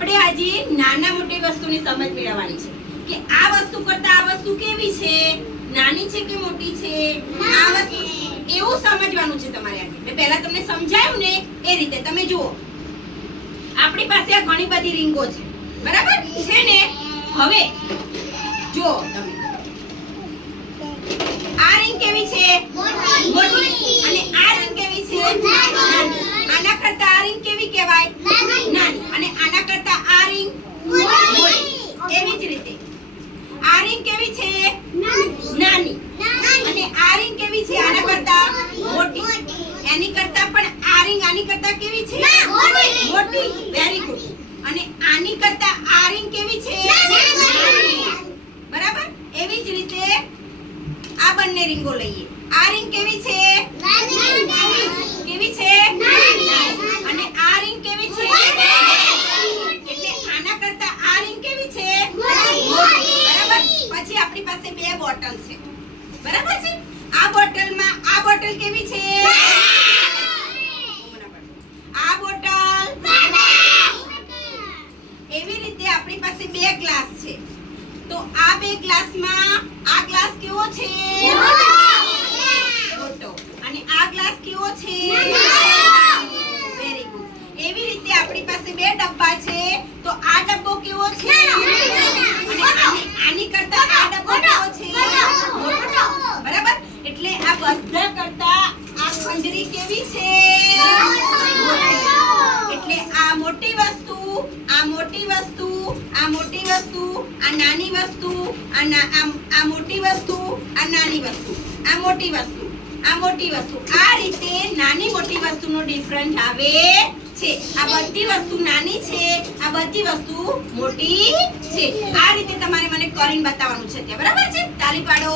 આપણે આજે નાના મોટી વસ્તુની સમજ મેળવવાની છે કે આ વસ્તુ કરતા આ વસ્તુ કેવી છે, નાની છે કે મોટી છે, આ વસ્તુ એવું સમજવાનું છે તમારે આજે. મેં પહેલા તમને સમજાયું ને એ રીતે તમે જુઓ. આપણી પાસે આ ઘણી બધી રીંગો છે, બરાબર છે ને? હવે જુઓ તમે, આ રીંગ કેવી છે? મોટી. અને આ રીંગ કેવી છે? નાની. આના કરતા આ રીંગ કેવી કહેવાય? નાની. અને આના કરતા આ રીંગ મોટી. એવી જ રીતે આ રીંગ કેવી છે? નાની. અને આ રીંગ કેવી છે? આના કરતા મોટી. એની કરતા પણ આ રીંગ આની કરતા કેવી છે? મોટી. Very good. અને આની કરતા આ રીંગ કેવી છે? બરાબર. એવી જ રીતે આ બંને રીંગો લઈએ. આ રીંગ કેવી છે? કેવી છે? અને આ રીંગ કેવી છે? એટલે આના કરતા આ રીંગ કેવી છે? બરાબર. પછી આપણી પાસે બે બોટલ છે, બરાબર છે? આ બોટલમાં આ બોટલ કેવી છે? આ બોટલ. એવી રીતે આપણી પાસે બે ગ્લાસ છે. તો આ બે ગ્લાસમાં આ ગ્લાસ કેવો છે? મોટો. અને આ ગ્લાસ કેવો છે? Very good. એવી રીતે આપણી પાસે બે ડબ્બા છે. તો આ ડબ્બો કેવો છે? અને આની કરતા આ ડબ્બો કેવો છે? મોટો. બરાબર. એટલે આ બધા કરતા આ ખંજરી કેવી છે? એટલે આ મોટી વસ્તુ, આ મોટી વસ્તુ, આ મોટી વસ્તુ, આ નાની વસ્તુ, આ મોટી વસ્તુ, આ નાની વસ્તુ, આ મોટી વસ્તુ, આ મોટી વસ્તુ. આ રીતે નાની મોટી વસ્તુનો ડિફરન્સ આવે છે. આ બધી વસ્તુ નાની છે, આ બધી વસ્તુ મોટી છે. આ રીતે તમારે મને કરીને બતાવવાનું છે ત્યાં, બરાબર છે? તાળી પાડો.